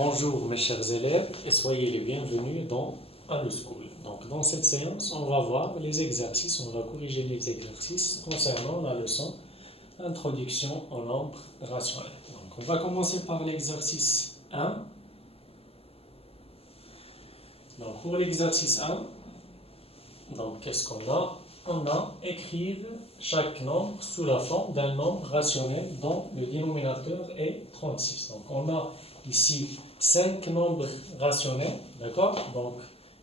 Bonjour mes chers élèves et soyez les bienvenus dans School. Donc dans cette séance, on va voir les exercices, on va corriger les exercices concernant la leçon Introduction au nombre rationnel. Donc on va commencer par l'exercice 1. Donc pour l'exercice 1, donc qu'est-ce qu'on a? On a écrire chaque nombre sous la forme d'un nombre rationnel dont le dénominateur est 36. Donc on a ici 5 nombres rationnels, d'accord? Donc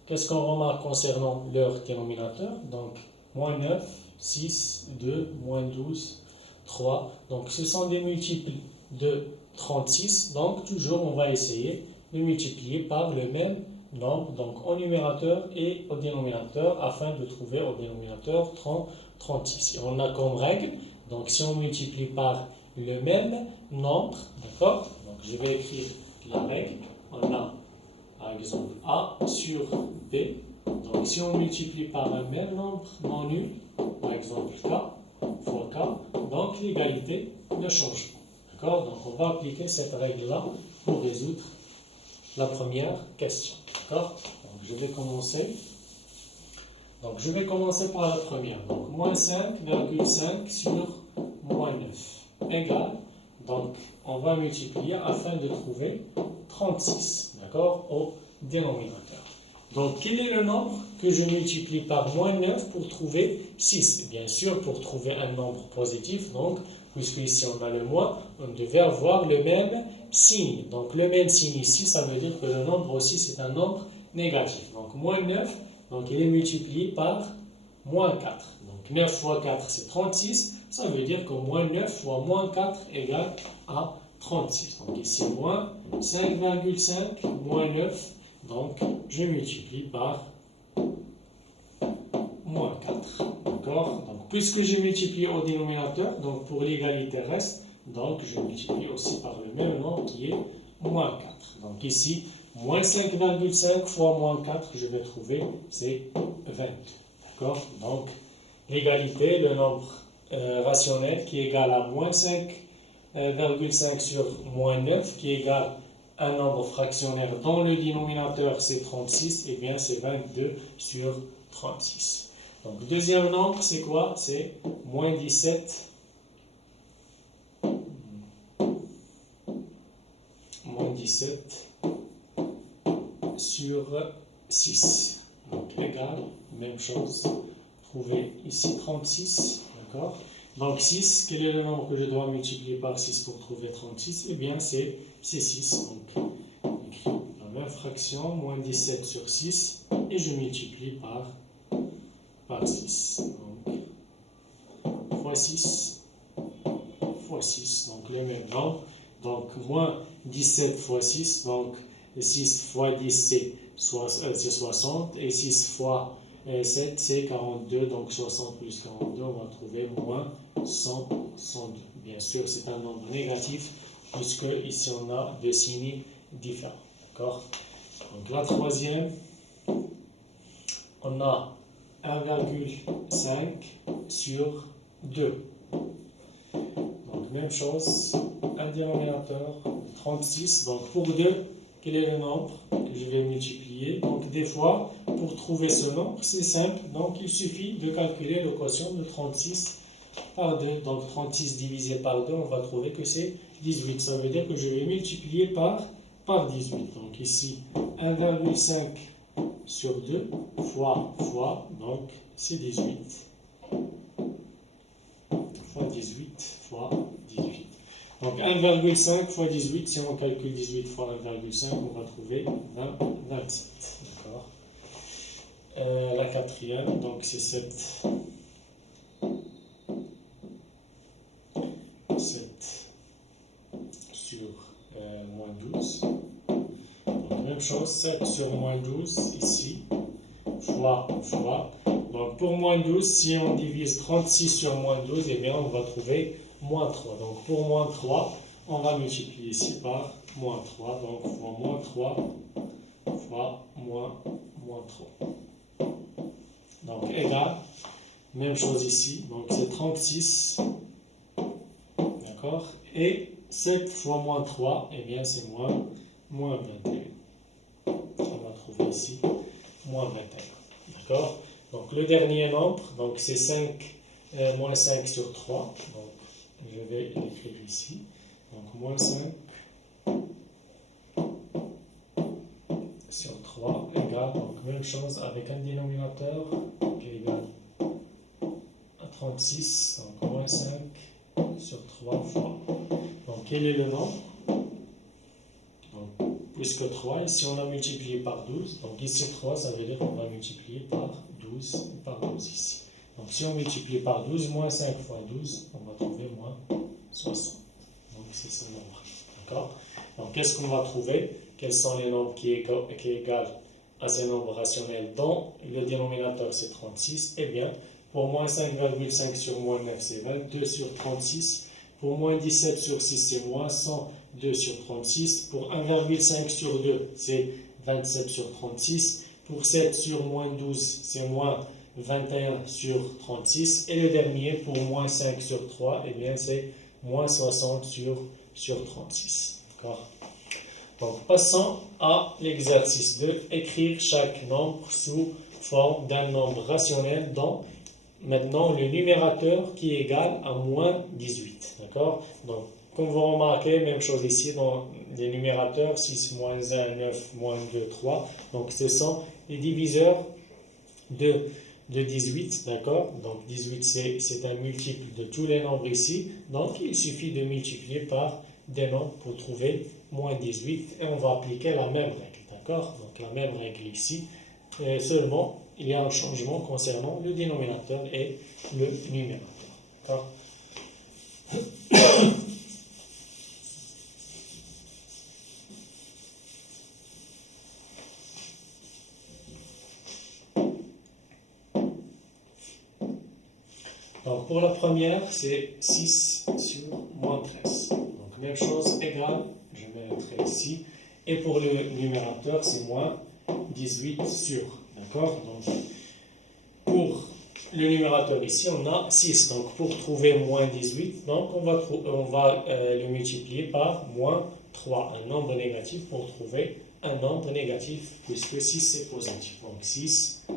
qu'est-ce qu'on remarque concernant leur dénominateur? Donc moins 9, 6, 2, moins 12, 3. Donc ce sont des multiples de 36. Donc toujours on va essayer de multiplier par le même nombre, donc au numérateur et au dénominateur, afin de trouver au dénominateur 36. Et on a comme règle, donc si on multiplie par le même nombre, d'accord? Donc je vais écrire la règle. On a par exemple A sur B. Donc si on multiplie par un même nombre non nul, par exemple K fois K, donc l'égalité ne change pas. D'accord? Donc on va appliquer cette règle-là pour résoudre la première question. D'accord? Donc je vais commencer. Donc je vais commencer par la première. Donc moins 5,5 sur moins 9 égale. Donc on va multiplier afin de trouver 36. D'accord? Au dénominateur. Donc quel est le nombre que je multiplie par moins 9 pour trouver 6? Bien sûr, pour trouver un nombre positif, donc puisque ici on a le moins, on devait avoir le même signe. Donc le même signe ici, ça veut dire que le nombre aussi c'est un nombre négatif. Donc moins 9, donc il est multiplié par moins 4. Donc 9 fois 4 c'est 36, ça veut dire que moins 9 fois moins 4 égale à 36. Donc ici moins 5,5 moins 9, donc je multiplie par moins 4. D'accord? Donc puisque j'ai multiplié au dénominateur, donc pour l'égalité reste, donc je multiplie aussi par le même nombre qui est moins 4. Donc ici, moins 5,5 fois moins 4, je vais trouver, c'est 22. D'accord? Donc l'égalité, le nombre rationnel qui est égal à moins 5,5 sur moins 9, qui est égal à un nombre fractionnaire dont le dénominateur c'est 36, et bien c'est 22 sur 36. Donc le deuxième nombre c'est quoi? C'est moins 17 sur 6. Donc égal, même chose. Trouver ici 36. D'accord? Donc 6, quel est le nombre que je dois multiplier par 6 pour trouver 36? Eh bien c'est 6. Donc j'écris la même fraction, moins 17 sur 6, et je multiplie par 6. Donc fois 6 fois 6, donc le même nombre. Donc moins 17 fois 6, donc 6 fois 10 c'est 60, et 6 fois 7 c'est 42, donc 60 plus 42, on va trouver moins 102. Bien sûr c'est un nombre négatif, puisque ici on a deux signes différents. D'accord? Donc la troisième, on a 1,5 sur 2. Donc même chose, un dénominateur 36. Donc pour 2, quel est le nombre que je vais multiplier? Donc des fois, pour trouver ce nombre, c'est simple. Donc il suffit de calculer le quotient de 36 par 2. Donc 36 divisé par 2, on va trouver que c'est 18. Ça veut dire que je vais multiplier par 18. Donc ici, 1,5 sur 2 fois, donc c'est 18. Fois 18 fois 18. Donc 1,5 fois 18, si on calcule 18 fois 1,5, on va trouver 27. D'accord? La quatrième, donc c'est 7 sur moins 12. Donc même chose, 7 sur moins 12 ici, fois. Donc pour moins 12, si on divise 36 sur moins 12, eh bien on va trouver moins 3. Donc pour moins 3, on va multiplier ici par moins 3. Donc fois moins 3 fois moins 3. Donc égal, même chose ici. Donc c'est 36. D'accord? Et 7 fois moins 3, eh bien c'est moins moins 21. On va trouver ici moins 21. D'accord? Donc le dernier nombre, donc c'est 5, moins 5 sur 3. Donc je vais l'écrire ici. Donc moins 5 sur 3 égale, donc même chose avec un dénominateur qui est égal à 36. Donc moins 5 sur 3 fois. Donc quel est le nombre? Donc, plus que 3, ici on a multiplié par 12. Donc ici 3, ça veut dire qu'on va multiplier par 12 et par 12 ici. Donc si on multiplie par 12, moins 5 fois 12, on va trouver moins 60. Donc c'est ce nombre. D'accord? Donc qu'est-ce qu'on va trouver? Quels sont les nombres qui égalent à ces nombres rationnels dont le dénominateur c'est 36? Eh bien, pour moins 5,5 sur moins 9, c'est 22 sur 36. Pour moins 17 sur 6, c'est moins 102 sur 36. Pour 1,5 sur 2, c'est 27 sur 36. Pour 7 sur moins 12, c'est moins 21 sur 36. Et le dernier, pour moins 5 sur 3, eh bien, c'est moins 60 sur 36. D'accord? Donc, passons à l'exercice 2. Écrire chaque nombre sous forme d'un nombre rationnel dont maintenant le numérateur qui est égal à moins 18. D'accord? Donc, comme vous remarquez, même chose ici dans les numérateurs 6, moins 1, 9, moins 2, 3. Donc, ce sont les diviseurs de 18. D'accord? Donc, 18, c'est un multiple de tous les nombres ici. Donc, il suffit de multiplier par des nombres pour trouver moins 18. Et on va appliquer la même règle. D'accord? Donc, la même règle ici. Seulement, il y a un changement concernant le dénominateur et le numérateur. D'accord? Donc pour la première, c'est 6 sur moins 13. Donc même chose, égale, je mettrai ici. Et pour le numérateur, c'est moins 18 sur. D'accord? Donc pour le numérateur ici, on a 6. Donc pour trouver moins 18, donc on va le multiplier par moins 3, un nombre négatif pour trouver un nombre négatif, puisque 6 c'est positif. Donc 6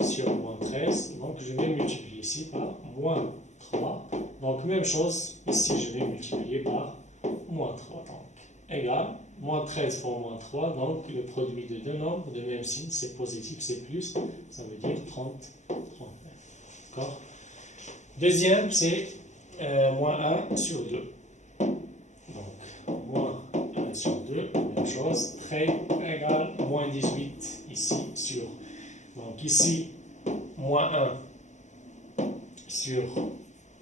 sur moins 13, donc je vais multiplier ici par moins 3. Donc même chose, ici je vais multiplier par moins 3. Donc égal, moins 13 fois moins 3, donc le produit de deux nombres de même signe, c'est positif, c'est plus, ça veut dire 30, 39. D'accord? Deuxième, c'est moins 1 sur 2. Donc moins 1 sur 2, même chose, très égal, moins 18 ici sur. Donc ici, moins 1 sur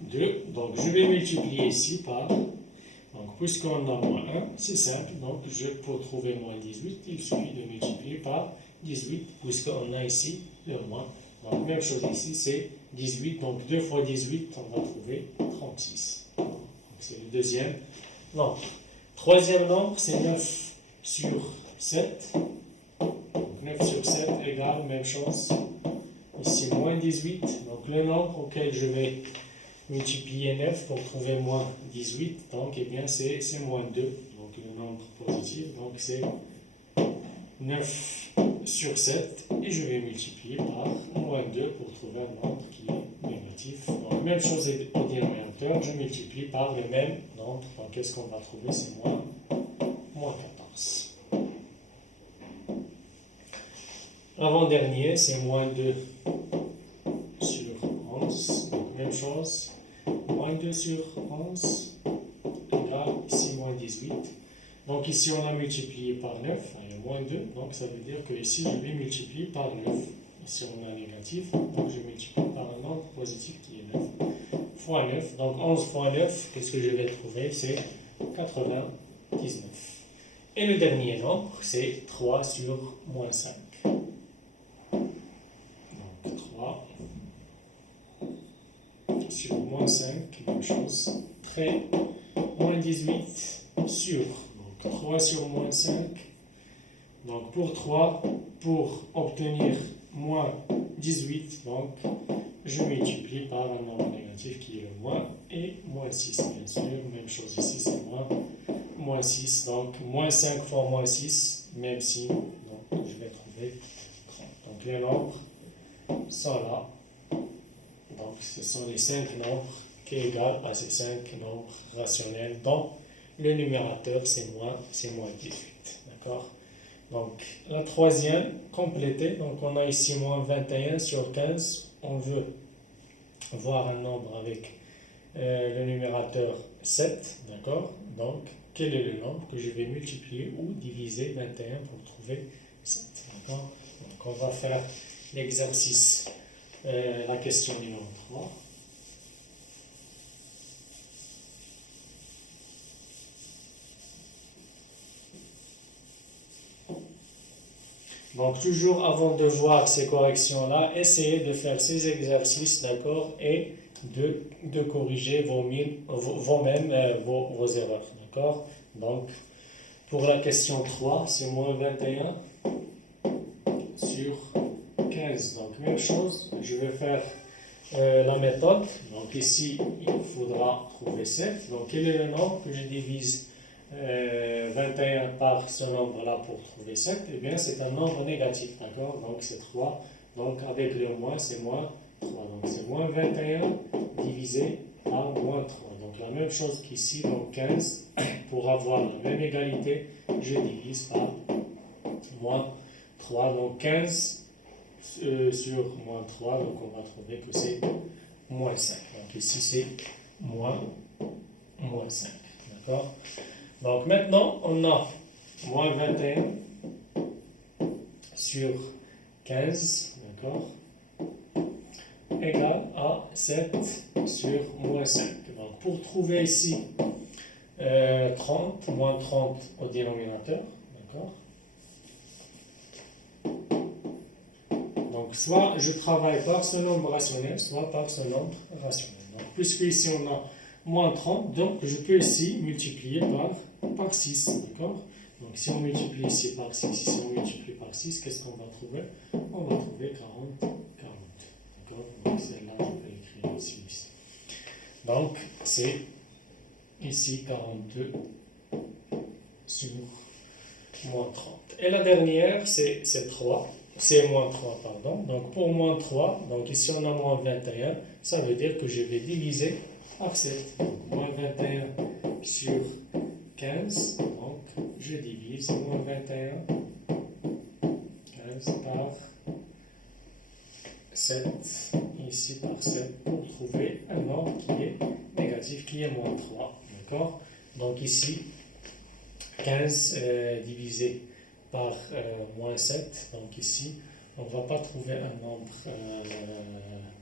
2. Donc je vais multiplier ici par. Donc puisqu'on a moins 1, c'est simple. Donc pour trouver moins 18, il suffit de multiplier par 18, puisqu'on a ici le moins. Donc même chose ici, c'est 18. Donc 2 fois 18, on va trouver 36. Donc c'est le deuxième nombre. Troisième nombre, c'est 9 sur 7. Donc 9 sur 7 égale, même chose. Ici, moins 18. Donc le nombre auquel je vais multiplier 9 pour trouver moins 18, donc eh bien c'est moins 2. Donc le nombre positif, donc c'est 9 sur 7. Et je vais multiplier par moins 2 pour trouver un nombre qui est négatif. Donc même chose au dénominateur, je multiplie par le même nombre. Donc qu'est-ce qu'on va trouver? C'est moins 14. L'avant-dernier, c'est moins 2 sur 11. Donc, même chose. Moins 2 sur 11 égale ici moins 18. Donc, ici, on a multiplié par 9. Il y a moins 2. Donc, ça veut dire que ici, je vais multiplier par 9. Ici, on a négatif. Donc, je multiplie par un nombre positif qui est 9. Fois 9. Donc, 11 fois 9, qu'est-ce que je vais trouver? C'est 99. Et le dernier nombre, c'est 3 sur moins 5. Donc 3 sur moins 5, même chose. Très, moins 18 sur. Donc 3 sur moins 5. Donc pour 3, pour obtenir moins 18, donc je multiplie par un nombre négatif qui est le moins et moins 6, bien sûr. Même chose ici, c'est moins moins 6. Donc, moins 5 fois moins 6, même signe. Donc, je vais trouver 30. Donc, les nombres sont là. Donc, ce sont les 5 nombres qui est égal à ces 5 nombres rationnels dont le numérateur c'est moins 18. D'accord? Donc, la troisième, complétée. Donc, on a ici moins 21 sur 15. On veut voir un nombre avec le numérateur 7. D'accord? Donc, quel est le nombre que je vais multiplier ou diviser 21 pour trouver 7? D'accord? Donc, on va faire l'exercice, la question numéro 3. Donc, toujours avant de voir ces corrections-là, essayez de faire ces exercices, d'accord, et de corriger vous-même vos erreurs, d'accord. Donc, pour la question 3, c'est moins 21 sur 15. Donc, même chose, je vais faire la méthode. Donc, ici, il faudra trouver 7. Donc, quel est le nombre que je divise 21 par ce nombre-là pour trouver 7? Eh bien, c'est un nombre négatif, d'accord? Donc, c'est 3. Donc, avec le moins, c'est moins 3. Donc, c'est moins 21 divisé par moins 3. Donc, la même chose qu'ici, donc 15. Pour avoir la même égalité, je divise par moins 3. Donc, 15 sur moins 3. Donc, on va trouver que c'est moins 5. Donc, ici, c'est moins 5. D'accord? Donc maintenant, on a moins 21 sur 15, d'accord, égal à 7 sur moins 5. Donc pour trouver ici 30, moins 30 au dénominateur, d'accord. Donc soit je travaille par ce nombre rationnel, soit par ce nombre rationnel. Donc puisque ici on a moins 30, donc je peux ici multiplier par 6, d'accord? Donc si on multiplie ici par 6, ici on multiplie par 6, qu'est-ce qu'on va trouver? On va trouver 40, d'accord? Donc celle-là, je vais l'écrire ici. Donc c'est ici 42 sur moins 30. Et la dernière, c'est 3. C'est moins 3, pardon. Donc pour moins 3, donc ici on a moins 21, ça veut dire que je vais diviser par 7. Donc moins 21 sur 15, donc je divise moins 21, 15 par 7, ici par 7, pour trouver un nombre qui est négatif, qui est moins 3. D'accord? Donc ici, 15 divisé par moins 7, donc ici, on ne va pas trouver un nombre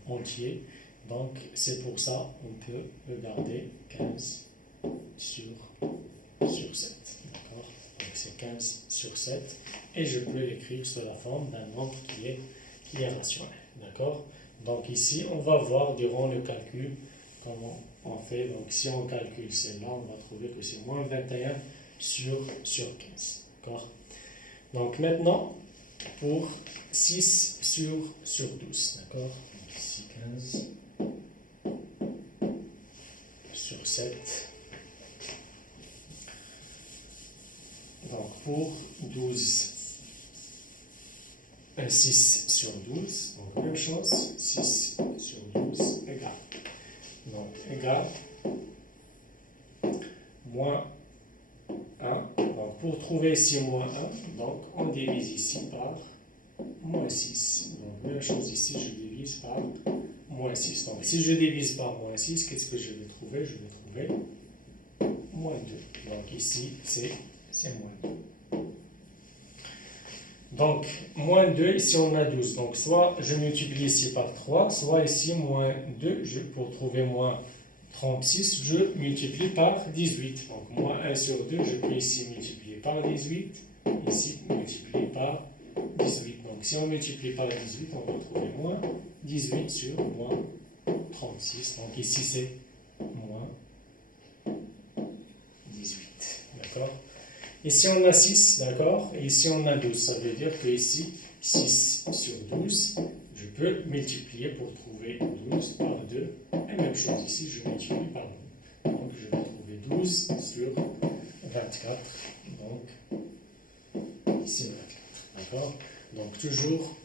entier. Donc c'est pour ça qu'on peut regarder 15 sur 7. D'accord? Donc c'est 15 sur 7. Et je peux l'écrire sous la forme d'un nombre qui est rationnel. D'accord? Donc ici, on va voir durant le calcul comment on fait. Donc si on calcule celle-là, on va trouver que c'est moins 21 sur 15. D'accord? Donc maintenant, pour 6 sur 12. D'accord? Donc ici 15 sur 7. Donc pour 12, 6 sur 12, donc même chose, 6 sur 12 égale. Donc égale moins 1. Donc pour trouver ici moins 1, donc on divise ici par moins 6. Donc même chose ici, je divise par moins 6. Donc si je divise par moins 6, qu'est-ce que je vais trouver? Je vais trouver moins 2. Donc ici, c'est moins 2. Donc, moins 2, ici on a 12. Donc, soit je multiplie ici par 3, soit ici moins 2, pour trouver moins 36, je multiplie par 18. Donc, moins 1 sur 2, je peux ici multiplier par 18, ici multiplier par 18. Donc, si on multiplie par 18, on va trouver moins 18 sur moins 36. Donc, ici c'est moins 18. D'accord? Ici on a 6, d'accord? Et ici on a 12. Ça veut dire que ici, 6 sur 12, je peux multiplier pour trouver 12 par 2. Et même chose ici, je multiplie par 2. Donc je vais trouver 12 sur 24. 4. Donc, ici on a 4. D'accord? Donc, toujours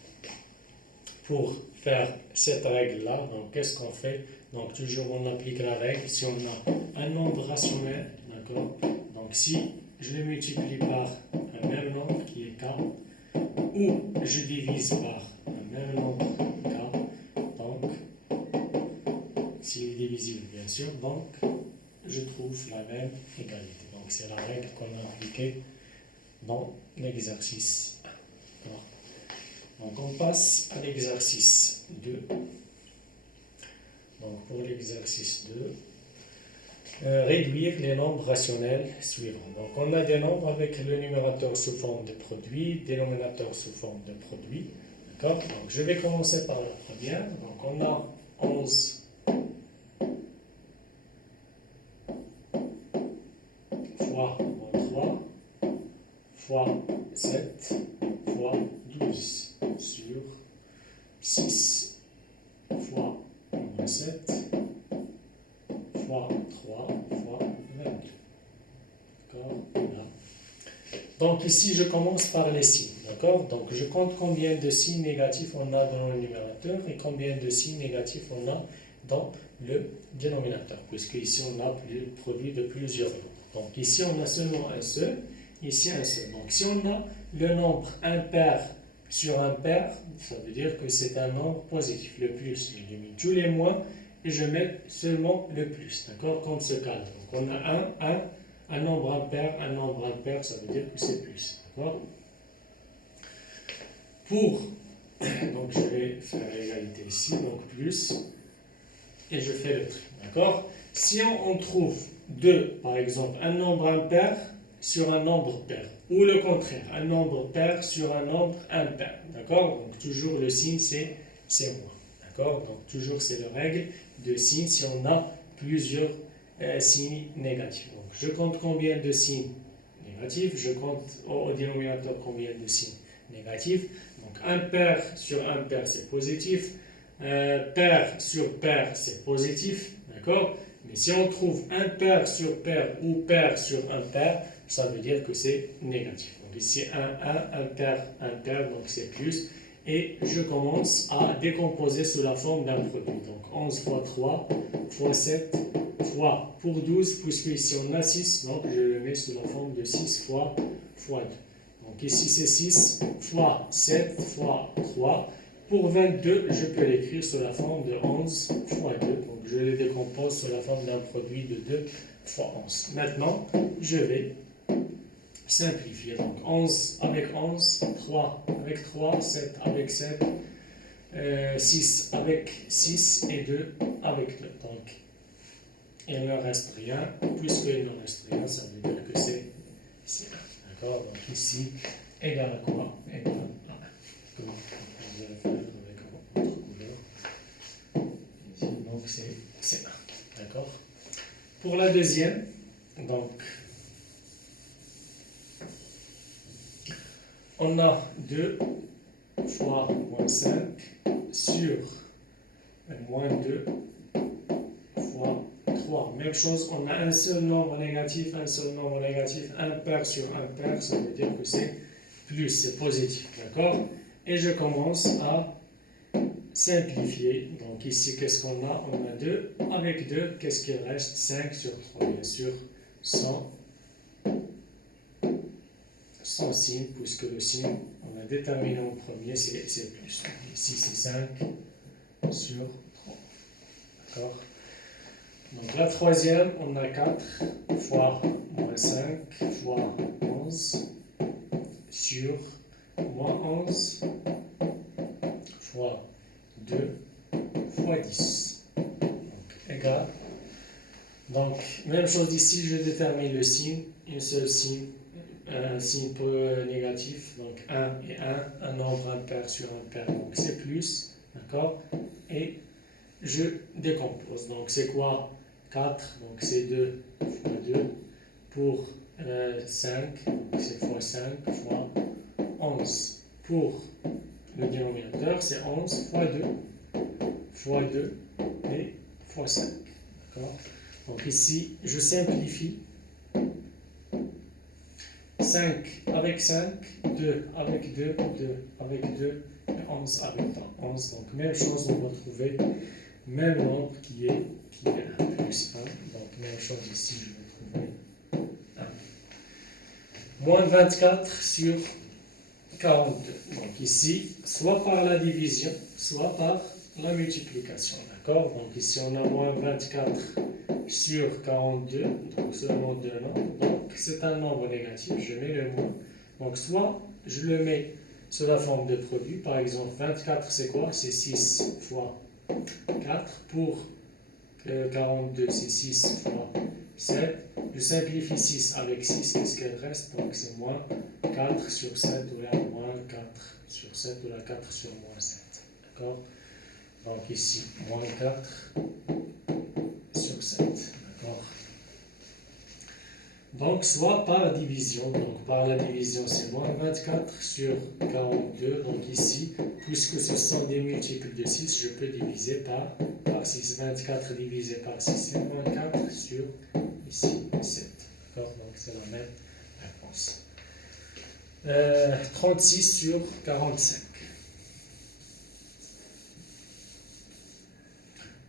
pour faire cette règle-là, donc qu'est-ce qu'on fait? Donc, toujours on applique la règle. Si on a un nombre rationnel, d'accord? Donc, si je le multiplie par un même nombre qui est k, ou je divise par un même nombre k, donc, s'il est divisible, bien sûr, donc, je trouve la même égalité. Donc, c'est la règle qu'on a appliquée dans l'exercice 1. Donc, on passe à l'exercice 2. Donc, pour l'exercice 2, réduire les nombres rationnels suivants. Donc, on a des nombres avec le numérateur sous forme de produit, dénominateur sous forme de produit. D'accord? Donc, je vais commencer par la première. Donc, on a 11 fois moins 3 fois 7 fois 12 sur 6 fois moins 7 fois 3 fois 22. D'accord? Voilà. Donc ici, je commence par les signes. D'accord? Donc je compte combien de signes négatifs on a dans le numérateur et combien de signes négatifs on a dans le dénominateur, puisque ici on a le produit de plusieurs nombres. Donc ici on a seulement un seul, ici un seul. Donc si on a le nombre impair sur impair, ça veut dire que c'est un nombre positif. Le plus, j'élimine tous les moins et je mets seulement le plus. D'accord? Comme ce cas. Donc on a un nombre impair, ça veut dire que c'est plus. D'accord? Donc je vais faire l'égalité ici, donc plus, et je fais le tri. D'accord? Si on trouve par exemple, un nombre impair sur un nombre pair, ou le contraire, un nombre pair sur un nombre impair. D'accord? Donc toujours le signe c'est moins. D'accord? Donc toujours c'est la règle de signe si on a plusieurs signes négatifs. Donc je compte combien de signes négatifs, je compte au dénominateur combien de signes négatifs. Donc impair sur impair c'est positif, pair sur pair c'est positif, d'accord? Mais si on trouve impair sur pair ou pair sur impair, ça veut dire que c'est négatif. Donc ici 1, impair, donc c'est plus. Et je commence à décomposer sous la forme d'un produit. Donc 11 fois 3 fois 7 fois pour 12, puisque ici on a 6, donc je le mets sous la forme de 6 fois 2. Donc ici c'est 6 fois 7 fois 3. Pour 22, je peux l'écrire sous la forme de 11 fois 2. Donc je le décompose sous la forme d'un produit de 2 fois 11. Maintenant, je vais simplifier. Donc 11 avec 11, 3 avec 3, 7 avec 7, 6 avec 6 et 2 avec 2. Donc il ne reste rien. Puisqu'il ne reste rien, ça veut dire que c'est 1. D'accord? Donc ici, égal à quoi? Égal à 1. Comment on va le faire avec une autre couleur? Ici, donc c'est 1. D'accord? Pour la deuxième, donc on a 2 fois moins 5 sur moins 2 fois 3. Même chose, on a un seul nombre négatif, impair sur impair, ça veut dire que c'est plus, c'est positif, d'accord? Et je commence à simplifier. Donc ici, qu'est-ce qu'on a? On a 2. Avec 2, qu'est-ce qu'il reste? 5 sur 3, bien sûr, sans signe, puisque le signe, on a déterminé en premier, c'est plus. Ici, c'est 5 sur 3. D'accord? Donc la troisième, on a 4 fois moins 5 fois 11 sur moins 11 fois 2 fois 10. Donc égal. Donc même chose ici, je détermine le signe, un seul signe, un signe négatif, donc 1 et 1, un nombre impair sur impair, donc c'est plus, d'accord? Et je décompose. Donc c'est quoi? 4, donc c'est 2 fois 2 pour 5, donc c'est fois 5 fois 11. Pour le dénominateur, c'est 11 fois 2 et fois 5. D'accord? Donc ici, je simplifie. 5 avec 5, 2 avec 2, 2 avec 2, et 11 avec 11. Donc, même chose, on va trouver même nombre qui est 1 plus 1. Donc, même chose ici, je vais trouver 1. Moins 24 sur 42. Donc, ici, soit par la division, soit par la multiplication. D'accord? Donc, ici, on a moins 24 sur 42, donc seulement deux nombres. Donc, c'est un nombre négatif, je mets le moins. Donc, soit je le mets sous la forme de produit. Par exemple, 24, c'est quoi? C'est 6 fois 4. Pour 42, c'est 6 fois 7. Je simplifie 6 avec 6. Qu'est-ce qu'elle reste? Donc, c'est moins 4 sur 7, ou là, moins 4 sur 7, ou là, 4 sur moins 7. D'accord? Donc, ici, moins 4 sur 7. D'accord? Donc, soit par division. Donc, par la division, c'est moins 24 sur 42. Donc, ici, puisque ce sont des multiples de 6, je peux diviser par 6. 24 divisé par 6, c'est moins 4 sur, ici, 7. D'accord? Donc, c'est la même réponse. 36 sur 45.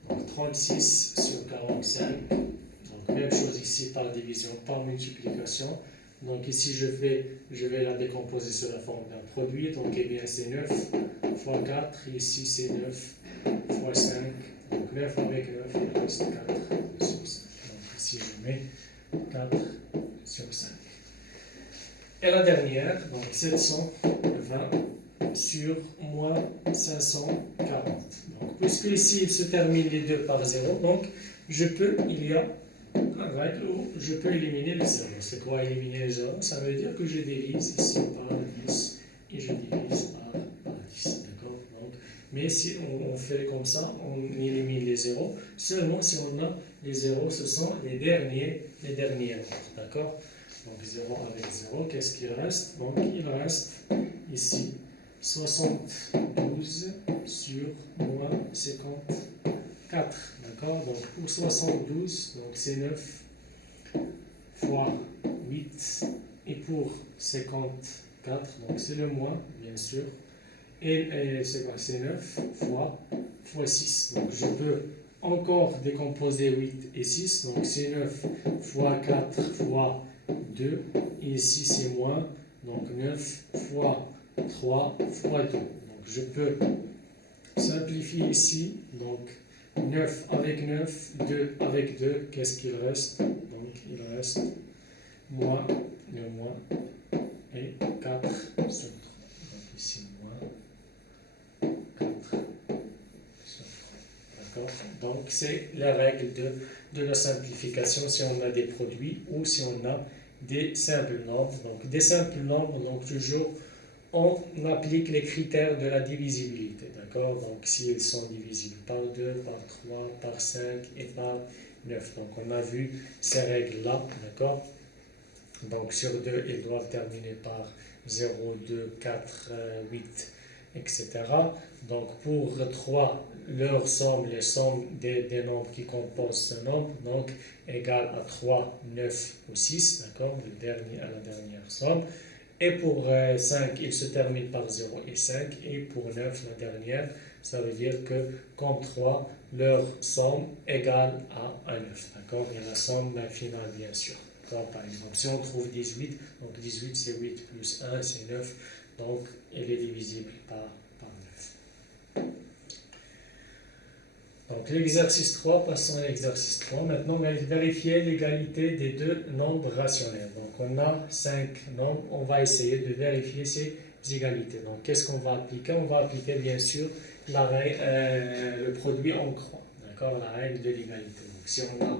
Donc, 36 sur 45. Donc, même chose ici par division, par multiplication. Donc, ici, je vais la décomposer sous la forme d'un produit. Donc, eh bien, c'est 9 fois 4. Ici, c'est 9 fois 5. Donc, 9 avec 9, il reste 4 sur 5. Donc, ici, je mets 4 sur 5. Et la dernière, donc 720 sur moins 540. Donc, puisque ici, il se termine les deux par 0, donc il y a une règle où je peux éliminer les 0. C'est quoi éliminer les 0? Ça veut dire que je divise ici par 10 et je divise par 10. D'accord? Donc, mais si on fait comme ça, on élimine les 0, seulement si on a les 0, ce sont les derniers nombres. D'accord? Donc 0 avec 0, qu'est-ce qu'il reste? Donc il reste ici 72 sur moins 54. D'accord? Donc pour 72, donc c'est 9 fois 8. Et pour 54, donc c'est le moins, bien sûr. Et c'est quoi? C'est 9 fois 6. Donc je peux encore décomposer 8 et 6. Donc c'est 9 fois 4 fois 2, et ici c'est moins, donc 9 fois 3 fois 2. Donc je peux simplifier ici, donc 9 avec 9, 2 avec 2, qu'est-ce qu'il reste? Donc il reste moins, le moins, et 4 sur 3. Donc ici moins 4 sur 3. D'accord? Donc c'est la règle de la simplification si on a des produits ou si on a des simples nombres. Donc, des simples nombres, donc toujours, on applique les critères de la divisibilité. D'accord? Donc, s'ils sont divisibles par 2, par 3, par 5 et par 9. Donc, on a vu ces règles-là. D'accord? Donc, sur 2, ils doivent terminer par 0, 2, 4, 8, etc. Donc, pour 3, leur somme, les sommes des nombres qui composent ce nombre, donc égale à 3, 9 ou 6, d'accord, le dernier à la dernière somme. Et pour 5, il se termine par 0 et 5. Et pour 9, la dernière, ça veut dire que comme 3, leur somme égale à 9, d'accord. Il y a la somme finale, bien sûr. Par exemple, si on trouve 18, donc 18 c'est 8 plus 1, c'est 9, donc elle est divisible par 9. Donc l'exercice 3, passons à l'exercice 3. Maintenant, on va vérifier l'égalité des deux nombres rationnels. Donc on a 5 nombres, on va essayer de vérifier ces égalités. Donc qu'est-ce qu'on va appliquer? On va appliquer bien sûr le produit en croix, d'accord, la règle de l'égalité. Donc si on a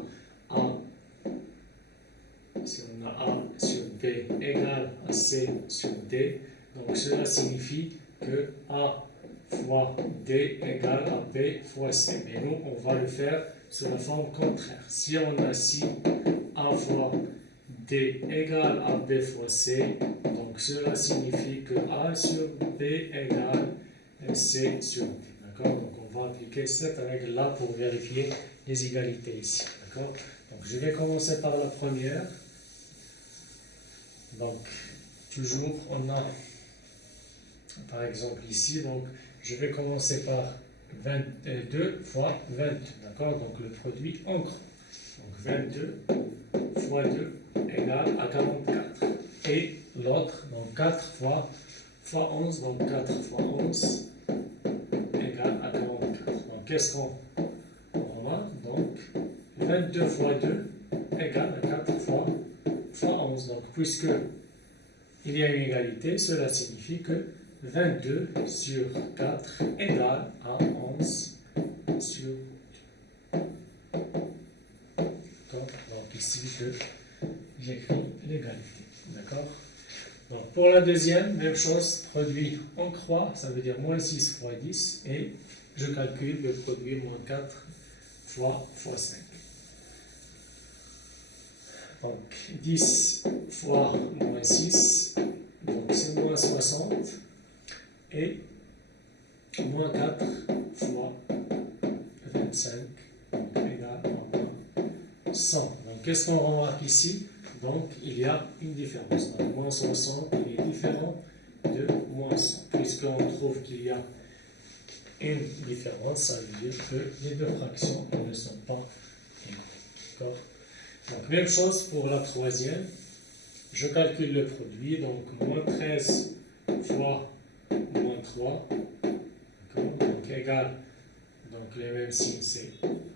A sur B égale à C sur D, donc cela signifie que A fois D égale à B fois C. Mais nous, on va le faire sous la forme contraire. Si on a ici A fois D égale à B fois C, donc cela signifie que A sur B égale C sur D. D'accord? Donc on va appliquer cette règle-là pour vérifier les égalités ici. D'accord? Donc je vais commencer par la première. Donc, toujours, on a, par exemple ici, donc je vais commencer par 22 fois 20, d'accord? Donc le produit en gros. Donc 22 fois 2 égale à 44. Et l'autre, donc 4 fois 11, donc 4 fois 11 égale à 44. Donc qu'est-ce qu'on remarque? Donc 22 fois 2 égale à 4 fois 11. Donc puisque il y a une égalité, cela signifie que 22 sur 4 égale à 11 sur 2. Donc ici, j'écris l'égalité. D'accord? Donc pour la deuxième, même chose, produit en croix, ça veut dire moins 6 fois 10, et je calcule le produit moins 4 fois 5. Donc 10 fois moins 6, donc c'est moins 60, et moins 4 fois 25, donc égal à moins 100. Donc qu'est-ce qu'on remarque ici? Donc il y a une différence. Donc moins 60 il est différent de moins 100. Puisqu'on trouve qu'il y a une différence, ça veut dire que les deux fractions ne sont pas égales. D'accord? Donc même chose pour la troisième. Je calcule le produit, donc moins 13 fois moins 3, donc égal, donc les mêmes signes, c'est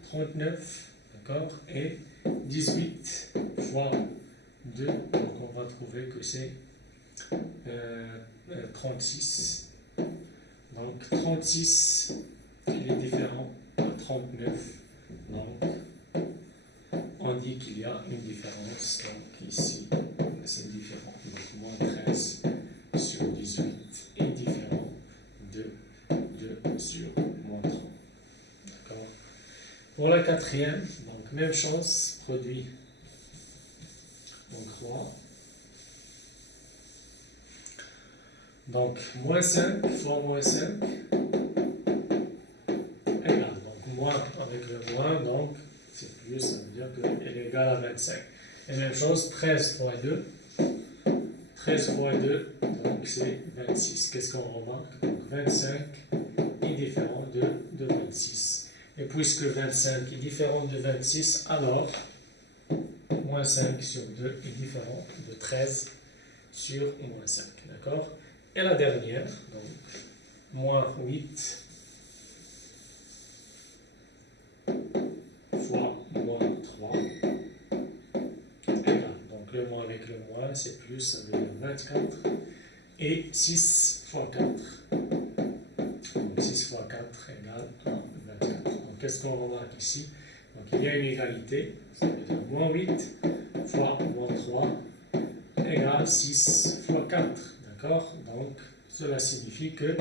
39, d'accord, et 18 fois 2, donc on va trouver que c'est 36. Donc 36, il est différent de 39, donc on dit qu'il y a une différence, donc ici c'est différent, donc moins 13 sur 18 est différent de 2 sur moins 30. D'accord? Pour la quatrième, donc même chose, produit en croix. Donc moins 5 fois moins 5 égale, donc moins avec le moins, donc c'est plus, ça veut dire qu'elle est égale à 25. Et même chose, 13 fois 2, 13 fois 2, donc c'est 26. Qu'est-ce qu'on remarque? Donc 25 est différent de 26. Et puisque 25 est différent de 26, alors moins 5 sur 2 est différent de 13 sur moins 5. D'accord? Et la dernière, donc moins 8 fois moins 3 égale. Donc le moins avec le moins, c'est plus, ça veut dire 24. Et 6 fois 4. Donc 6 fois 4 égale à 24. Donc qu'est-ce qu'on remarque ici? Donc il y a une égalité, ça veut dire moins 8 fois moins 3 égale 6 fois 4. D'accord? Donc cela signifie que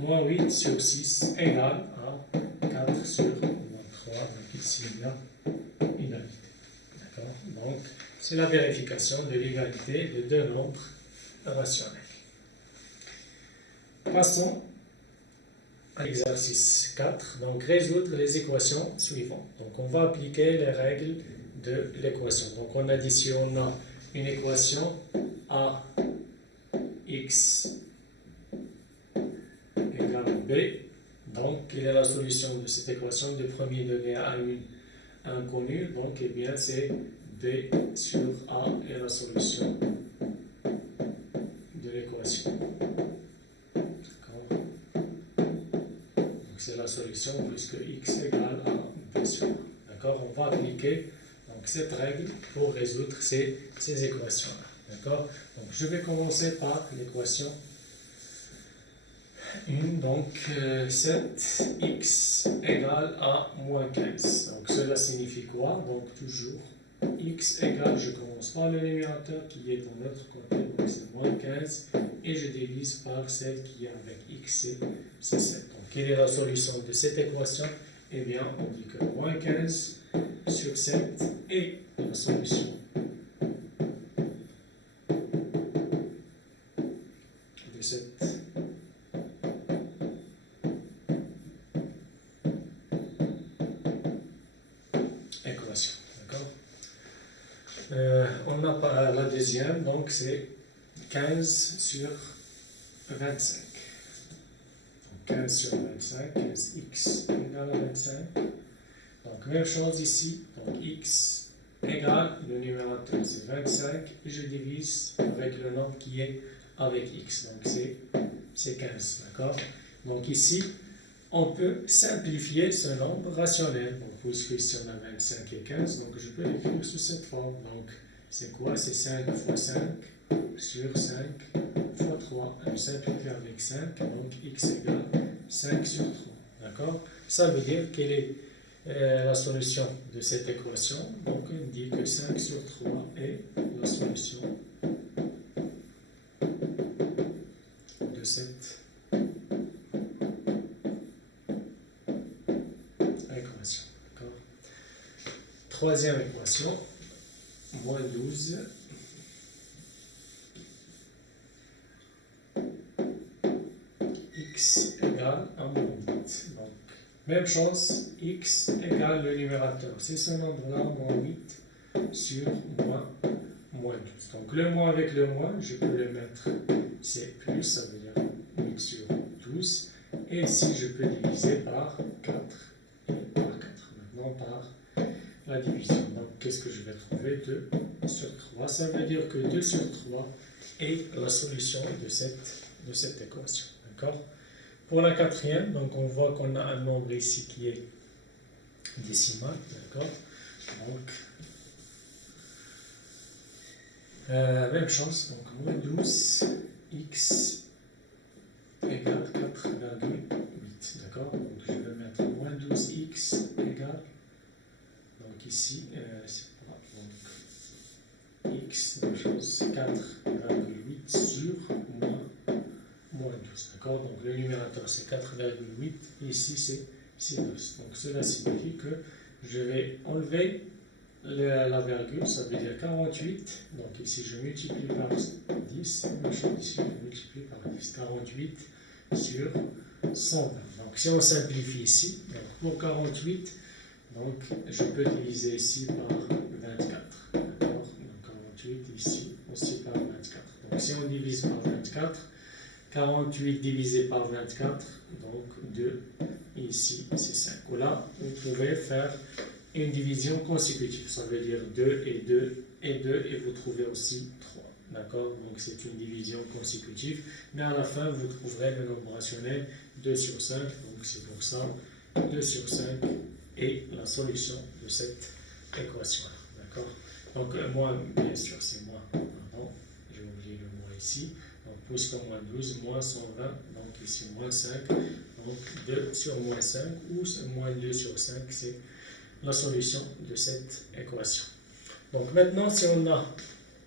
moins 8 sur 6 égale à 4 sur moins 3. Donc ici il y a égalité. D'accord? Donc c'est la vérification de l'égalité de deux nombres rationnels. Passons à l'exercice 4. Donc résoudre les équations suivantes. Donc on va appliquer les règles de l'équation. Donc on a dit si on a une équation ax égale b, donc quelle est la solution de cette équation de premier degré à une inconnue? Donc eh bien c'est b sur a est la solution de l'équation. D'accord? Donc c'est la solution puisque x égale à b sur a. D'accord? On va appliquer donc cette règle pour résoudre ces équations-là. D'accord? Donc je vais commencer par l'équation 1, donc 7x égale à moins 15. Donc cela signifie quoi? Donc toujours x égale, je commence par le numérateur qui est de l'autre côté, donc c'est moins 15, et je divise par celle qui est avec x, c'est 7. Donc quelle est la solution de cette équation? Eh bien on dit que moins 15 sur 7 est la solution de cette équation. D'accord? On a la deuxième, donc c'est 15 sur 25. Donc 15 sur 25, 15x égale à 25. Donc même chose ici, donc x égale, le numérateur c'est 25, et je divise avec le nombre qui est avec x, donc c'est 15, d'accord? Donc ici, on peut simplifier ce nombre rationnel, donc puisque ici on a 25 et 15, donc je peux l'écrire sous cette forme, donc c'est quoi? C'est 5 fois 5 sur 5 fois 3, je simplifie avec 5, donc x égale 5 sur 3, d'accord? Ça veut dire quelle est la solution de cette équation. Donc on dit que 5 sur 3 est la solution de cette équation. D'accord. Troisième équation, moins 12 x égale à moins 8. Donc, même chose, x égale le numérateur. C'est ce nombre-là, moins 8 sur moins 12. Donc le moins avec le moins, je peux le mettre, c'est plus, ça veut dire 8 sur 12. Et ici, je peux diviser par 4 et par 4. Maintenant, par la division. Donc, qu'est-ce que je vais trouver? 2 sur 3. Ça veut dire que 2 sur 3 est la solution de cette équation. D'accord? Pour la quatrième, donc on voit qu'on a un nombre ici qui est décimal. D'accord? Donc, même chose. Donc, moins 12, x égale 4,8. D'accord? Donc, je vais mettre moins 12x égale. Donc, ici, c'est pas. Donc, x, même chose, 4,8 sur moins 12. D'accord? Donc, le numérateur, c'est 4,8. Et ici, c'est 12. Donc, cela signifie que je vais enlever la virgule, ça veut dire 48. Donc, ici, je multiplie par 10. Même chose ici, je multiplie par 10. 48 sur 120. Donc, si on simplifie ici, donc pour 48, donc, je peux diviser ici par 24. D'accord? Donc, 48 ici aussi par 24. Donc, si on divise par 24, 48 divisé par 24, donc 2, et ici c'est 5. Là, vous pouvez faire une division consécutive, ça veut dire 2 et 2 et 2, et vous trouvez aussi 3. D'accord? Donc c'est une division consécutive, mais à la fin, vous trouverez le nombre rationnel 2 sur 5, donc c'est pour ça 2 sur 5 est la solution de cette équation. D'accord? Donc moins, bien sûr, c'est moins. Pardon, j'ai oublié le moins ici. Donc, puisque moins 12, moins 120, donc ici moins 5, donc 2 sur moins 5, ou moins 2 sur 5, c'est la solution de cette équation. Donc maintenant, si on a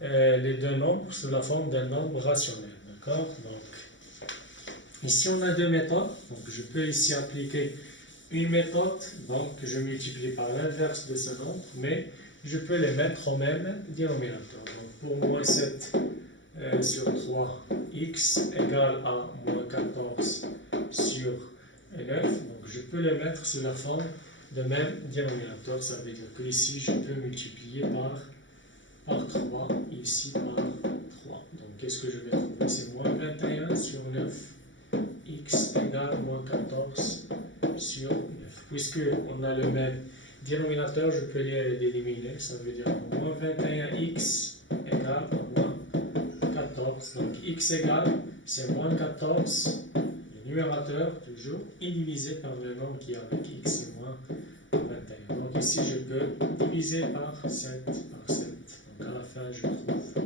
les deux nombres sous la forme d'un nombre rationnel, d'accord? Donc, ici on a deux méthodes, donc je peux ici appliquer une méthode, donc je multiplie par l'inverse de ce nombre, mais je peux les mettre au même dénominateur. Donc pour moins 7 sur 3x égale à moins 14 sur 9, donc je peux les mettre sous la forme de même dénominateur, ça veut dire que ici je peux multiplier par 3, ici par 3. Donc qu'est-ce que je vais trouver? C'est moins 21 sur 9, x égale moins 14 sur 9. Puisque on a le même dénominateur, je peux les éliminer, ça veut dire moins 21x égale moins 14. Donc x égale, c'est moins 14, le numérateur toujours, et divisé par le nombre qui est avec x, c'est moins 21. Donc ici, je peux diviser par 7, par 7. Donc à la fin, je trouve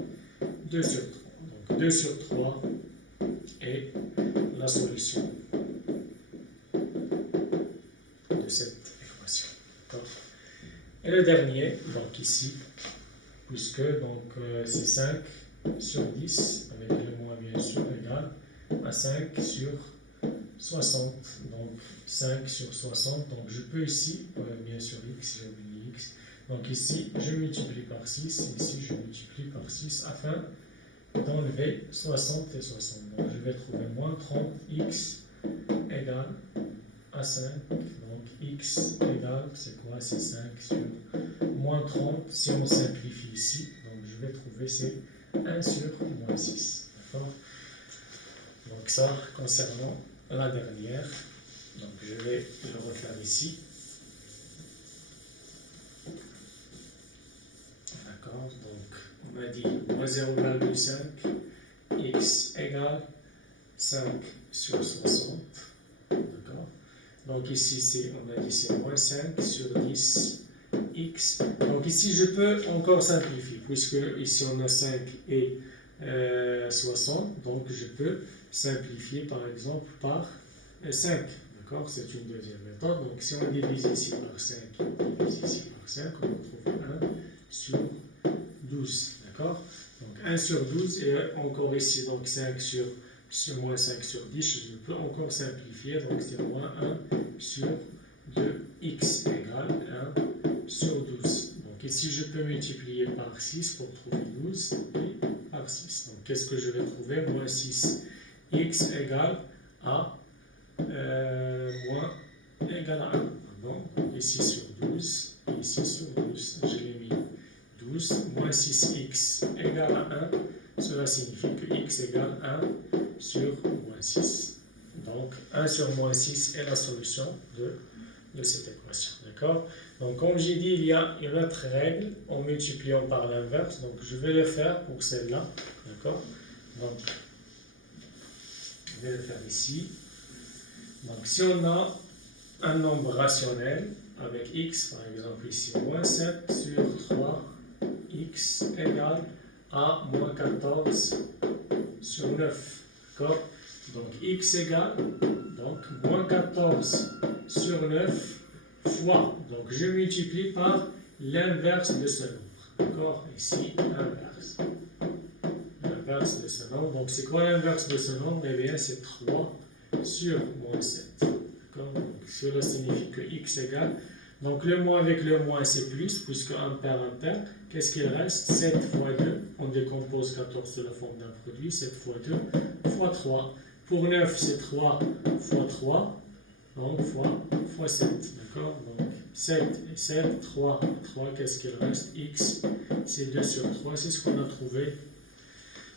2 sur 3. Donc 2 sur 3 est la solution de cette équation. Et le dernier, donc ici, puisque c'est 5 sur 10, avec le moins bien sûr, égal à 5 sur 60. Donc 5 sur 60, donc je peux ici, bien sûr x, j'ai oublié x, donc ici je multiplie par 6, ici je multiplie par 6 afin d'enlever 60 et 60. Donc je vais trouver moins 30x égale à 5, donc x égale, c'est quoi? C'est 5 sur moins 30, si on simplifie ici, donc je vais trouver c'est 1 sur moins 6. ça concernant la dernière. Donc je vais le refaire ici. D'accord, donc on a dit moins 0,5, x égale 5 sur 60. D'accord, donc ici on a dit c'est moins 5 sur 10 x. Donc ici je peux encore simplifier, puisque ici on a 5 et 60, donc je peux simplifier par exemple par 5. D'accord, c'est une deuxième méthode. Donc si on divise ici par 5, divise ici par 5, on retrouve 1 sur 12. D'accord, donc 1 sur 12 et encore ici, donc 5 sur moins 5 sur 10, je peux encore simplifier, donc c'est moins 1 sur 2x égale 1 sur 12. Donc ici, je peux multiplier par 6 pour trouver 12 et par 6. Donc qu'est-ce que je vais trouver? Moins 6, x égale à moins égale à 1. Donc ici sur 12, ici sur 12, je l'ai mis 12, moins 6x égale à 1, cela signifie que x égale 1 sur moins 6. Donc 1 sur moins 6 est la solution de cette équation. D'accord? Donc comme j'ai dit, il y a une autre règle en multipliant par l'inverse. Donc je vais le faire pour celle-là. D'accord? Donc je vais le faire ici. Donc si on a un nombre rationnel avec x, par exemple ici, moins 7 sur 3, x égale à moins 14 sur 9. D'accord? Donc x égale donc moins 14 sur 9 fois. Donc je multiplie par l'inverse de ce nombre. D'accord? Ici, l'inverse. L'inverse de ce nombre. Donc c'est quoi l'inverse de ce nombre? Eh bien c'est 3 sur moins 7. D'accord? Donc cela signifie que x égale. Donc le moins avec le moins c'est plus, puisque 1 pair, 1 pair. Qu'est-ce qu'il reste? 7 fois 2. On décompose 14 sous la forme d'un produit. 7 fois 2 fois 3. Pour 9, c'est 3 fois 3. Donc fois 7. D'accord? Donc 7 et 7, 3. 3, qu'est-ce qu'il reste? X, c'est 2 sur 3. C'est ce qu'on a trouvé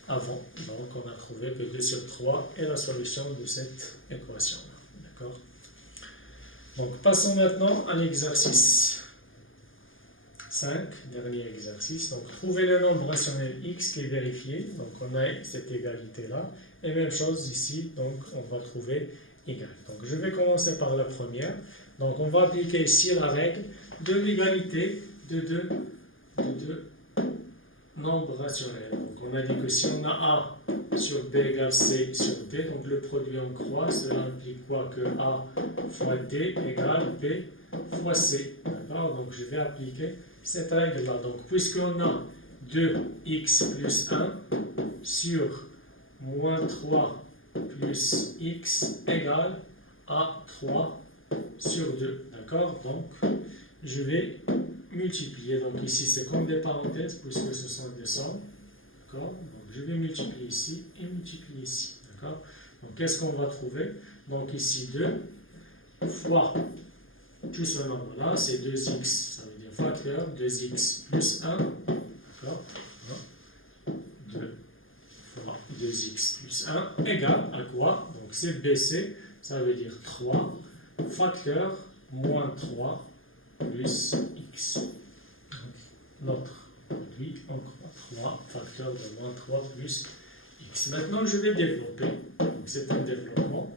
avant. Donc on a trouvé que 2 sur 3 est la solution de cette équation. D'accord? Donc passons maintenant à l'exercice 5, dernier exercice. Donc trouver le nombre rationnel x qui est vérifié. Donc on a cette égalité-là. Et même chose ici, donc on va trouver y. Donc je vais commencer par la première. Donc on va appliquer ici la règle de l'égalité de deux nombres rationnels. Donc on a dit que si on a A sur B égale C sur D, donc le produit en croix, cela implique quoi? Que A fois D égale B fois C. D'accord? Donc je vais appliquer cette règle-là. Donc puisqu'on a 2x plus 1 sur moins 3 plus x égale à 3 sur 2. D'accord? Donc je vais multiplier. Donc ici c'est comme des parenthèses puisque ce sont des sommes. D'accord? Donc je vais multiplier ici et multiplier ici. D'accord? Donc qu'est-ce qu'on va trouver? Donc ici 2 fois tout ce nombre-là, c'est 2x, ça veut dire facteur 2x plus 1. D'accord? 2 fois 2x plus 1 égale à quoi? Donc c'est BC, ça veut dire 3 facteur moins 3 plus x. Notre produit en croix, 3 facteur de moins 3 plus x. Maintenant, je vais développer. C'est un développement.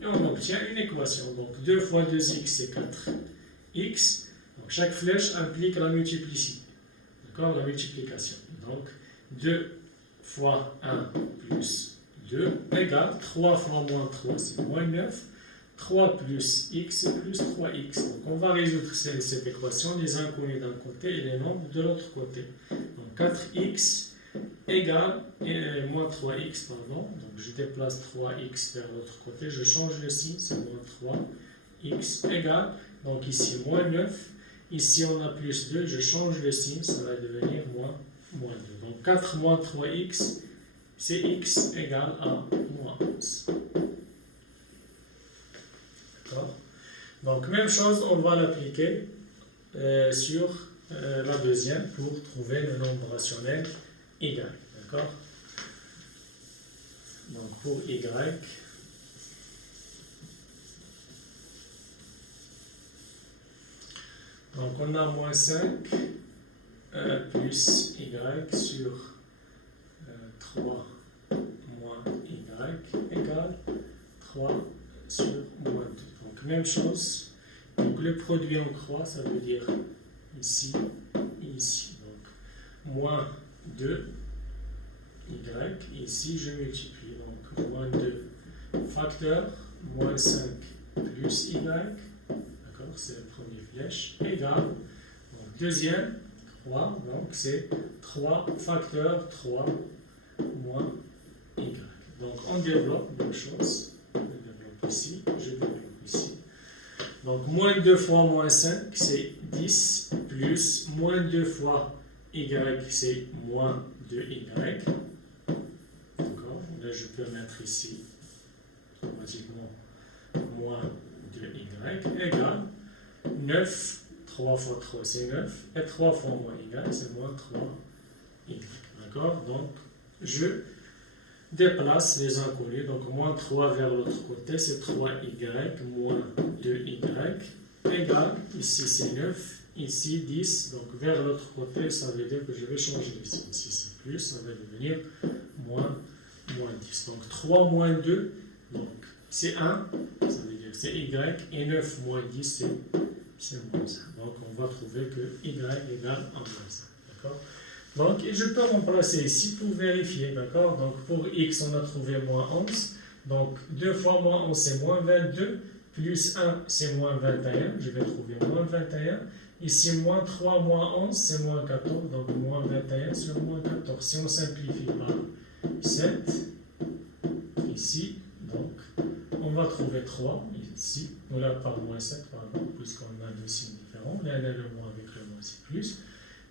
Et on obtient une équation. Donc 2 fois 2x, c'est 4x. Donc chaque flèche implique la multiplicité. D'accord? La multiplication. Donc 2 fois 1 plus 2 égale 3 fois moins 3, c'est moins 9. 3 plus x, c'est plus 3x. Donc on va résoudre cette équation, les inconnus d'un côté et les nombres de l'autre côté. Donc 4x égale moins 3x, pardon. Donc je déplace 3x vers l'autre côté, je change le signe, c'est moins 3x égale. Donc ici moins 9, ici on a plus 2, je change le signe, ça va devenir moins 2. Donc 4 moins 3x, c'est x égale à moins 11. Donc même chose, on va l'appliquer sur la deuxième pour trouver le nombre rationnel égal. D'accord? Donc pour y, donc on a moins 5 plus y sur 3 moins y égale 3 sur moins 2. Donc même chose, donc le produit en croix, ça veut dire ici et ici. Donc moins 2 y, ici je multiplie, donc moins 2 facteur, moins 5 plus y, d'accord, c'est la première flèche, égale, donc deuxième, 3, donc c'est 3 facteur 3 moins y. Donc on développe deux choses, je développe ici, je développe ici. Donc moins 2 fois moins 5, c'est 10, plus moins 2 fois y, c'est moins 2y. D'accord, là je peux mettre ici automatiquement moins 2y égale 9, 3 fois 3 c'est 9, et 3 fois moins y c'est moins 3y. D'accord, donc je déplace les inconnus, donc moins 3 vers l'autre côté, c'est 3y moins 2y égale, ici c'est 9, ici 10, donc vers l'autre côté, ça veut dire que je vais changer de signe. Ici c'est plus, ça va devenir moins 10. Donc 3 moins 2, donc c'est 1, ça veut dire c'est y, et 9 moins 10, c'est moins 1. Donc on va trouver que y égale 1 moins 1. D'accord? Donc, je peux remplacer ici pour vérifier, d'accord? Donc, pour x, on a trouvé moins 11. Donc, 2 fois moins 11, c'est moins 22. Plus 1, c'est moins 21. Je vais trouver moins 21. Ici, moins 3, moins 11, c'est moins 14. Donc, moins 21 sur moins 14. Si on simplifie par 7, ici, donc, on va trouver 3, ici. On l'a par moins 7, pardon, puisqu'on a deux signes différents. L'un est le moins avec le moins, c'est plus.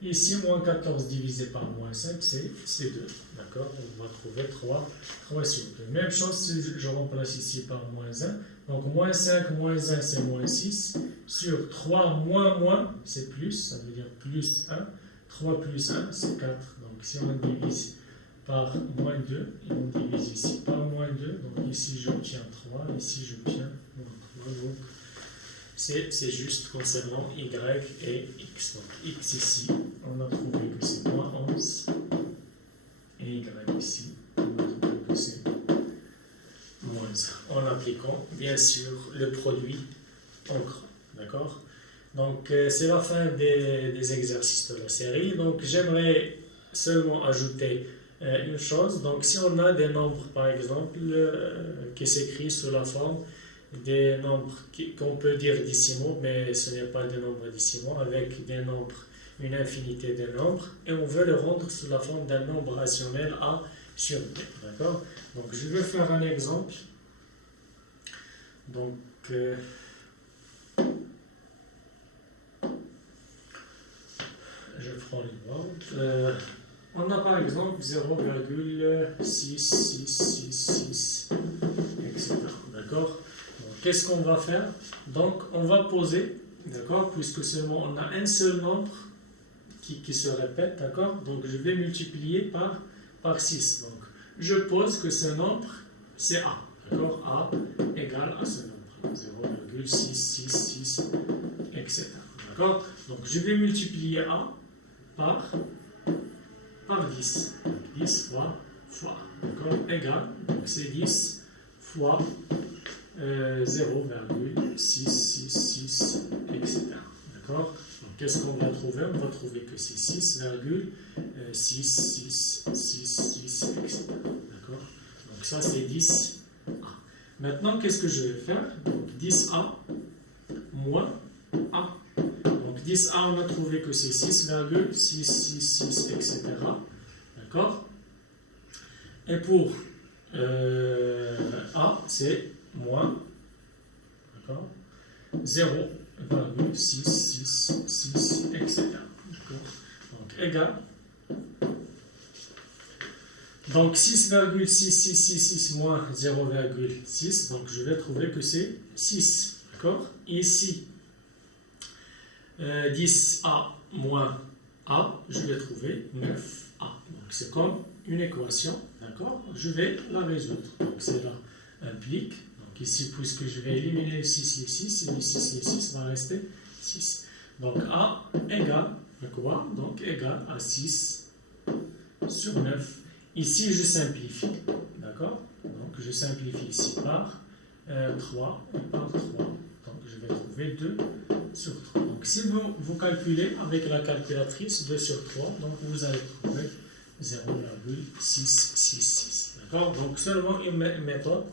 Ici, moins 14 divisé par moins 5, c'est 2. D'accord? On va trouver 3 sur 2. Même chose si je remplace ici par moins 1. Donc, moins 5, moins 1, c'est moins 6. Sur 3, moins, c'est plus. Ça veut dire plus 1. 3 plus 1, c'est 4. Donc, si on divise par moins 2, et on divise ici par moins 2, donc ici, j'obtiens 3. Ici, j'obtiens moins 3. Donc, c'est juste concernant y et x. Donc x ici, on a trouvé que c'est moins 11. Et y ici, on a trouvé que c'est moins 1. En appliquant, bien sûr, le produit en croix. D'accord? Donc c'est la fin des exercices de la série. Donc j'aimerais seulement ajouter une chose. Donc si on a des nombres, par exemple, qui s'écrivent sous la forme des nombres qu'on peut dire décimaux, mais ce n'est pas des nombres décimaux, avec des nombres, une infinité de nombres, et on veut le rendre sous la forme d'un nombre rationnel A sur B. D'accord? Donc je vais faire un exemple. Donc je prends les bords. On a par exemple 0,6666, etc. D'accord? Qu'est-ce qu'on va faire? Donc, on va poser, d'accord, puisque seulement on a un seul nombre qui se répète, d'accord? Donc, je vais multiplier par 6. Donc, je pose que ce nombre, c'est A, d'accord? A égale à ce nombre, 0,666, etc. D'accord? Donc, je vais multiplier A par 10. Donc, 10 fois A, d'accord? Égale, donc c'est 10 fois 0,666, etc. D'accord? Donc, qu'est-ce qu'on va trouver? On va trouver que c'est 6,6666, etc. D'accord? Donc, ça, c'est 10A. Maintenant, qu'est-ce que je vais faire? Donc, 10A moins A. Donc, 10A, on a trouvé que c'est 6,666, etc. D'accord? Et pour A, c'est moins, d'accord, 0,666, etc. D'accord? Donc, égal. Donc, 6,6666 moins 0,6, donc je vais trouver que c'est 6. D'accord? Ici, 10A moins A, je vais trouver 9A. Donc, c'est comme une équation, d'accord? Je vais la résoudre. Donc cela implique, donc ici, puisque je vais éliminer les 6, les 6, et les 6, les 6, va rester 6. Donc A égale à quoi? Donc égale à 6 sur 9. Ici, je simplifie, d'accord? Donc je simplifie ici par 3 et par 3. Donc je vais trouver 2 sur 3. Donc si vous calculez avec la calculatrice 2 sur 3, donc vous allez trouver 0,666. D'accord? Donc seulement une méthode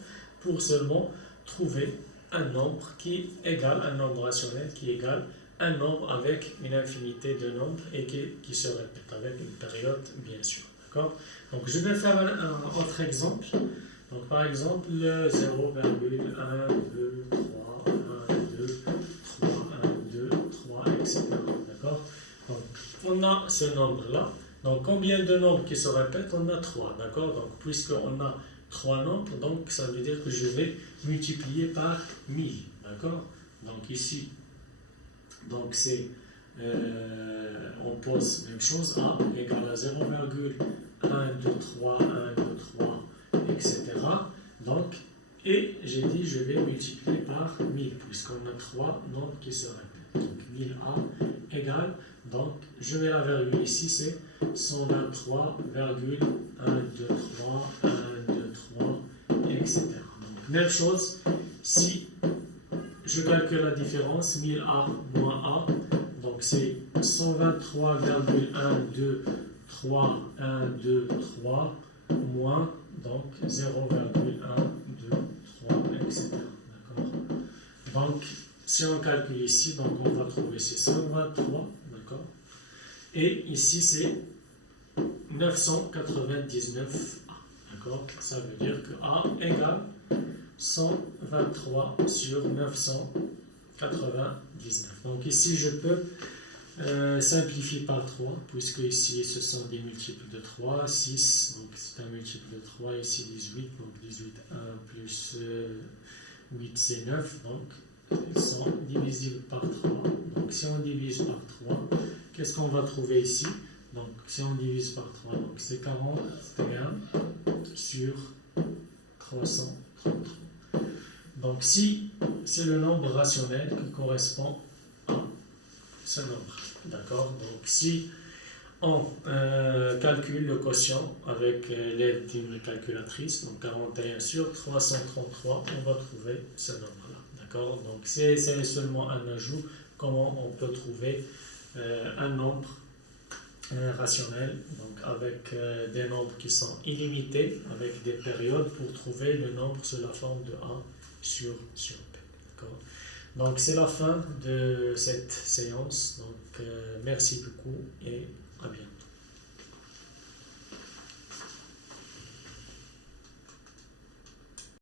pour seulement trouver un nombre qui égale un nombre rationnel qui égale un nombre avec une infinité de nombres et qui se répète avec une période bien sûr. D'accord? Donc je vais faire un autre exemple. Donc par exemple 0,1, 2, 3, 1, 2, 3, 1, 2, 3, etc. D'accord? Donc on a ce nombre-là. Donc combien de nombres qui se répètent? On a 3. D'accord? Donc puisqu'on a 3 nombres, donc ça veut dire que je vais multiplier par 1000. D'accord? Donc ici, donc c'est on pose même chose, A égale à 0,123, 123, etc. Donc, et j'ai dit je vais multiplier par 1000 puisqu'on a 3 nombres qui se répètent. Donc 1000A égale, donc je vais la virgule ici, c'est 123,123, 123, etc. Donc même chose, si je calcule la différence, 1000A moins A, donc c'est 123,123,123 moins donc 0,123, etc. D'accord? Donc si on calcule ici, donc on va trouver c'est 123, d'accord? Et ici c'est 999A, d'accord? Ça veut dire que A égale 123 sur 999. Donc ici, je peux simplifier par 3, puisque ici, ce sont des multiples de 3, 6, donc c'est un multiple de 3, ici 18, donc 18, 1 plus 8, c'est 9, donc ils sont divisibles par 3. Donc si on divise par 3, qu'est-ce qu'on va trouver ici? Donc si on divise par 3, donc c'est 41 sur 333. Donc si c'est le nombre rationnel qui correspond à ce nombre, d'accord? Donc si on calcule le quotient avec l'aide d'une calculatrice, donc 41 sur 333, on va trouver ce nombre-là, d'accord? Donc c'est seulement un ajout, comment on peut trouver un nombre rationnel, donc avec des nombres qui sont illimités, avec des périodes pour trouver le nombre sous la forme de A sur P. Donc c'est la fin de cette séance. Donc merci beaucoup et